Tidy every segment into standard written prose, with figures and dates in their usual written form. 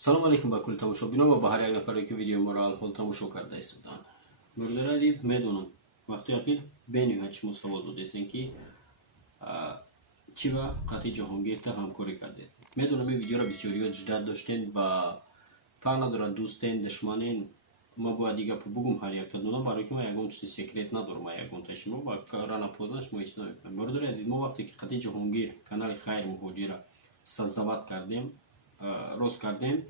салом алейкум ба кулли тамошобинон ва ба ҳар як нафаре ки видеои моро алҳол тамошо карда истоданд. Мурдара дид медонам вақти ахир бениҳоят шумо савол додестен ки чӣ ва қатъи ҷаҳонгирта ҳамкорӣ кардед. Медонам ин видеоро бисёриҳо ҷидат доштен ва фарқ надорад дӯстен душманен. Ма бояд ин гапро бугум ҳар якта донам, барои ки ма ягон чизи секрет надорам. Ма ягонта шумо ва кора напознан шумо ҳеҷ намекунед. Мурдара дид мо вақте ки қатъи ҷаҳонгир канали Хайр Муҳоҷира создават кардем, рост кардем.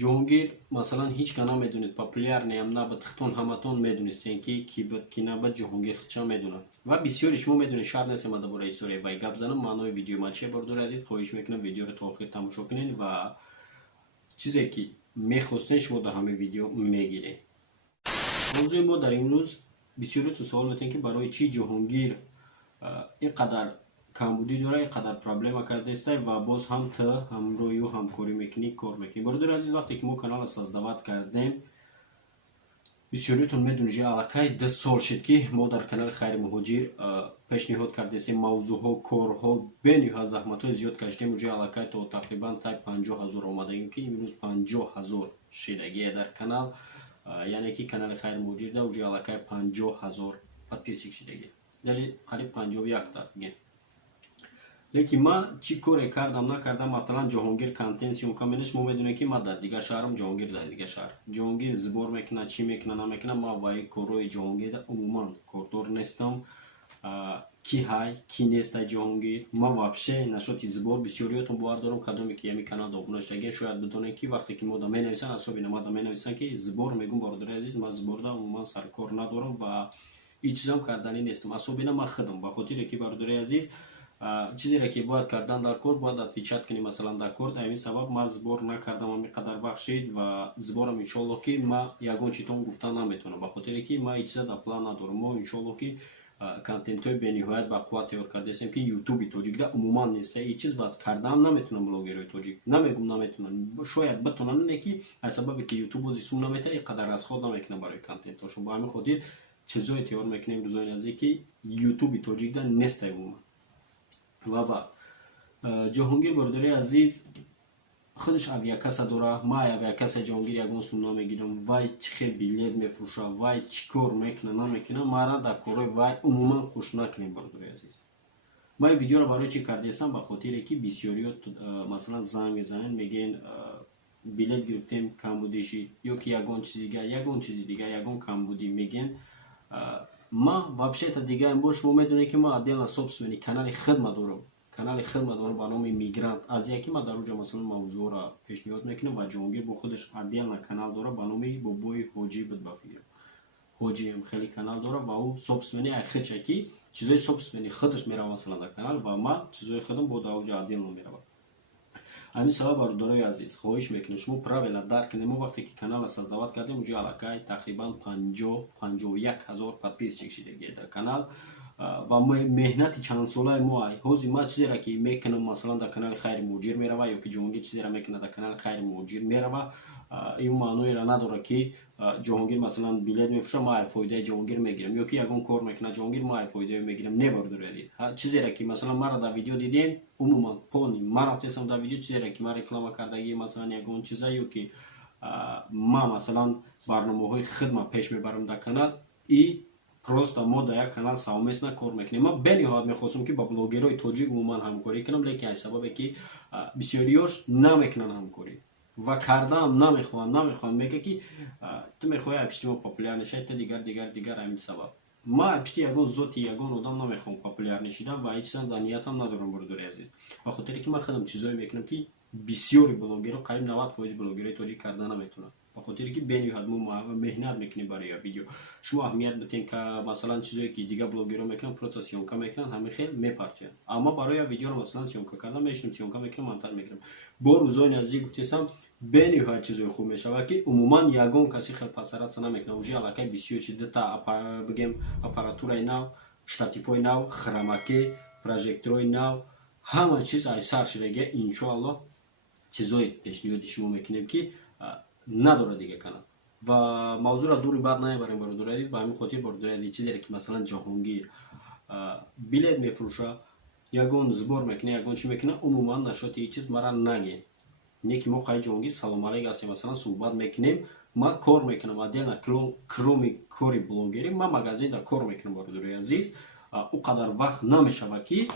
ҷоҳонгир масалан ҳеҷ кана медонед популярниям набуд, хитон ҳаматон медонистен ки набуд ҷоҳонгир хича медонад ва бисёри шумо медонед шарт нестем ма дар бораи историяи вай гап занам. маънои видеои ма чие бордора дид, хоҳиш мекунам видеоро то охир тамошо кунед ва чизе ки мехостен шумо дар ҳамин видео мегиред. мавзӯи мо дар имрӯз бисёритон савол метавонед ки барои чӣ ҷоҳонгир инқадар камбудӣ дора, инқадар проблема кардестай ва боз ҳам ты ҳамроҳию ҳамкорӣ мекунӣ, кор мекунӣ. Бордора дид вақте ки мо каналро создават кардем, бисёритон медонед аллакай 2 сол шуд ки мо дар канали Хайри Муҳоҷир пешниҳод кардесем мавзӯъҳо, корҳо, бениҳоят заҳматҳои зиёд кашидем. уҷа аллакай то тақрибан тай 50 000 омадагим ки имрӯз 50 000 шидагие дар канал, яъне ки канали Хайри Муҳоҷир да уҷа аллакай 50 000 подписчик шидагие, даже қариб 51 та ге. лекин ма чӣ коре кардам накардам, маталан ҷоҳонгир контент сёмка менеш, мо медонем ки ма дар дигар шаҳрам, ҷоҳонгир дар дигар шаҳр. ҷоҳонгир збор мекунад, чӣ мекунад намекунад, ма ваи корҳои ҷоҳонгирда умуман кордор нестам. Ки ҳай ки нестай ҷоҳонгир, ма вабше нашоти збор бисёриётон бовар дорам кадоме ки ҳамин канал обуна шудагиен шояд бидонем ки вақте ки мода менависанд асоби намада менависанд ки збор мегум. Бародари азиз, ма зборда умуман саркор надорам ва ҳеҷ чизам карданӣ нестам. Асобина ма худам, ба хотире ки бародари азиз чизере ки бояд кардан дар кор бояд отпечат кунӣ масалан дар кор. Дар ҳамин сабаб ма збор накардам, ҳамин қадар вақт шид ва зборам иншоаллоҳ ки ма ягон читон гуфтан наметавонам, ба хотире ки ма ҳеҷ чиза дар план надорам. мо иншоаллоҳ ки контентҳои бениҳоят ба қувват тайёр кардастем ки ютуби тоҷикда умуман неста. ҳеҷ чиз ва кардаам наметавонам. блогерои тоҷик намегум наметавонам, шояд битавонам, не ки аз сабабе ки ютуб бози сум наметавад ин қадар расход намекунам барои контентҳошон. ба ҳамин хотир чизое тайёр мекунем рӯзои наздик ки ютуби тоҷикда нестай умуман. ва баъд ҷоҳонгир бародари азиз худаш авиакаса дора, ма авиакаса ҷоҳонгир ягон сум намегирам. вай чӣ хел билет мефурӯшад, вай чӣ кор мекуна намекуна, мара дар корҳои вай умуман хуш накунем. бародари азиз, ма ин видеоро барои чӣ кардестам, ба хотире ки бисёриҳо масалан занг мезанед мегӯян билет гирифтем камбудӣ шид, ё ки ягон чизи дигар ягон камбудӣ мегӯян. ма вабшета дигаем бо шумо медонед ки ма отдельно собствени канали хидма дорам. канали хидма дорам ба номи Мигрант. аз яки ма дар онҷа масалан мавзӯъро пешниҳод мекунам ва ҷоҳонгир бо худаш отдельно канал дора ба номи Бобои Ҳоҷӣ буд ба фикр. ҳоҷиам хеле канал дора ва ӯ собствени айхича ки чизои собствени худаш мерава масалан дар канал ва ма чизои худам бо дар онҷа отдельно мерава. ҳамин сабаб бародарои азиз хоҳиш мекунем шумо правила дарк кунед. мо вақте ки каналро создават кардем уҷа аллакай тақрибан 50-51 000 подписчик шидагие дар канал ва меҳнати чандсолаи мо ҳозир ма чизере ки мекунам масалан дар канали Хайри Муҳоҷир мерава, ё ки ҷоҳонгир чизере мекунад дар канали Хайри Муҳоҷир мерава. ин маъноеро надорад ки ҷоҳонгир масалан билет мефурӯшад, ма ай фоидаи ҷоҳонгир мегирам, ё ки ягон кор мекунад ҷоҳонгир, ма ай фоидаи мегирам. Не бародари азиз, чизере ки масалан мара дар видео диден умуман пони ма рафтестам дар видео, чизере ки ма реклама кардагӣ масалан ягон чиза, ё ки ма масалан барномаҳои хидма пеш мебарам дар канал, и просто мо дар як канал савместна кор мекунем. ма бениҳоят мехостам ки ба блогерои тоҷик умуман ҳамкорӣ кунам, лекин аз сабабе ки бисёриҳош намекунанд ҳамкорӣ ва кардаам намехоҳам мега ки ту мехоҳӣ аз пишти мо популярни шавӣ, ту дигар. ҳамин сабаб ма аз пишти ягон зоти ягон одам намехоҳам популярни шидан ва ҳеҷ чизам дар ниятам надорам. бародари азиз, ба хотире ки ман худам чизое мекунам ки бисёри блогерҳо қариб 90% блогерои тоҷик карда наметавонанд, ба хотире ки бениҳоят мо меҳнат мекунем барои видео. шумо аҳамият битен ки масалан чизое ки дигар блогерҳо мекунанд, просто сёмка мекунанд, ҳамин хел мепартоянд. аммо барои видеоро масалан сёмка кардан мешинам, сёмка мекунам, монтаж мекунам. бо рӯзои наздик гуфтесам бениҳоят чизои хуб мешавад ки умуман ягон каси хел пасаратса намекунад. уҷа аллакай бисёр чиз дита бигем аппаратураи нав, штативҳои нав, хромаке, прожекторои нав, ҳама чиз аз сар шидагия. иншоаллоҳ чизои пешниҳоди шумо мекунем ки надорад дигар канал ва мавзӯъро дури баъд намебарем. бародари азиз, ба ҳамин хотир бародари азиз, чизере ки масалан ҷоҳонгир билет мефурӯшад, ягон збор мекунад, ягон чӣ мекунад, умуман нашоти ҳеҷ чиз мара нагӯед. не ки мо қай ҷонгӣ салом алейк ҳастем, масалан суҳбат мекунем, ман кор мекунам отдельно кроми кори блогерӣ, ман магазинда кор мекунам. Бародари азиз, ӯ қадар вақт намешава ки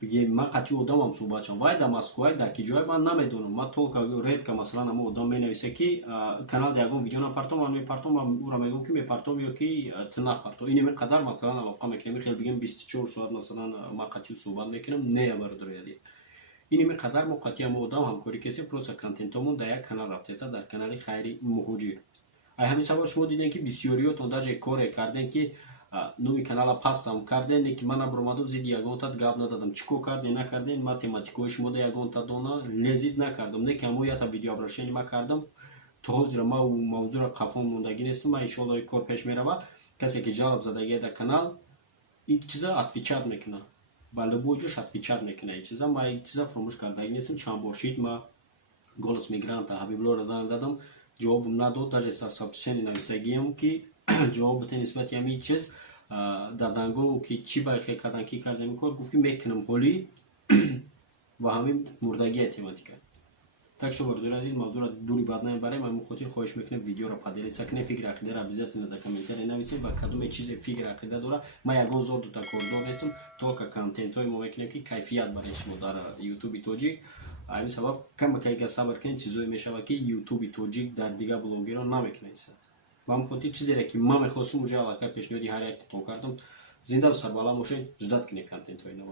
бигем ман қатъи одамам суҳбат шавам. Вай дар Москва, дар ки ҷой ман намедонам. Ман толка редка масалан ҳама одам менависа ки канал ягон видео напартом, ман мепартом, ман ӯра мегӯям ки мепартом ё ки ту напартом. Ин қадар масалан алоқа мекунем, хел бигем 24 соат масалан ман қатъи суҳбат мекунам. Не бародари азиз. ин қадар мо қатъи ҳама одам ҳамкорӣ кесем, просто контентамон дар як канал рафтета, дар канали Хайри Муҳоҷир. Ай ҳамин сабаб шумо дидем ки бисёриётон даже коре кардем ки номи канала пастам карден, ки ман набуромадам зидди ягонтат гап нададам. Чӣ кор карден накарден, математикаҳои шумо да ягонтат дона лезид накардам. Не ки ҳамоята видео обращение ман кардам. То ҳозира ман мавзӯра қафон мондагӣ нестам. Ман иншоалло кор пеш мерава. Касе ки ҷалб задагӣ дар канал ин чиза отвечат мекунад. Ба любой ҷош отвечат мекунад. Ин чиза ман ин чиза фаромӯш кардагӣ нестам. Чанд бор шид ман голос мигранта Ҳабибуллоро дадам, ҷавобам надод. даже сообщение нависагиам ки ҷавоб бите нисбати ҳамин чиз дадангу ки чӣ байхе кардан ки кардем кор, гуфт ки мекунам ҳолӣ ва ҳамин мурдагия тематика. Так что бародари мавзӯра дури бад намебарем. Ҳамин хотир хоҳиш мекунем видеоро поделиться кунем, фикри ақидаро обязательно дар комментария нависем ва кадоме чизе фикр ақида дора. Ман ягон зоту такордор нестам, толка контентҳои мо мекунем ки кайфият барои шумо дар ютуби тоҷик. ҳамин сабаб камакайга сабр кунед, чизое мешавад ки ютуби тоҷик дар дигар блогерон намекунад. ба ҳамин хотир чизере ки ман мехостам уҷа аллакай пешниҳоди ҳар яктон кардам. Зинда сарбаланд бошед, ждат кунед контентҳои нав.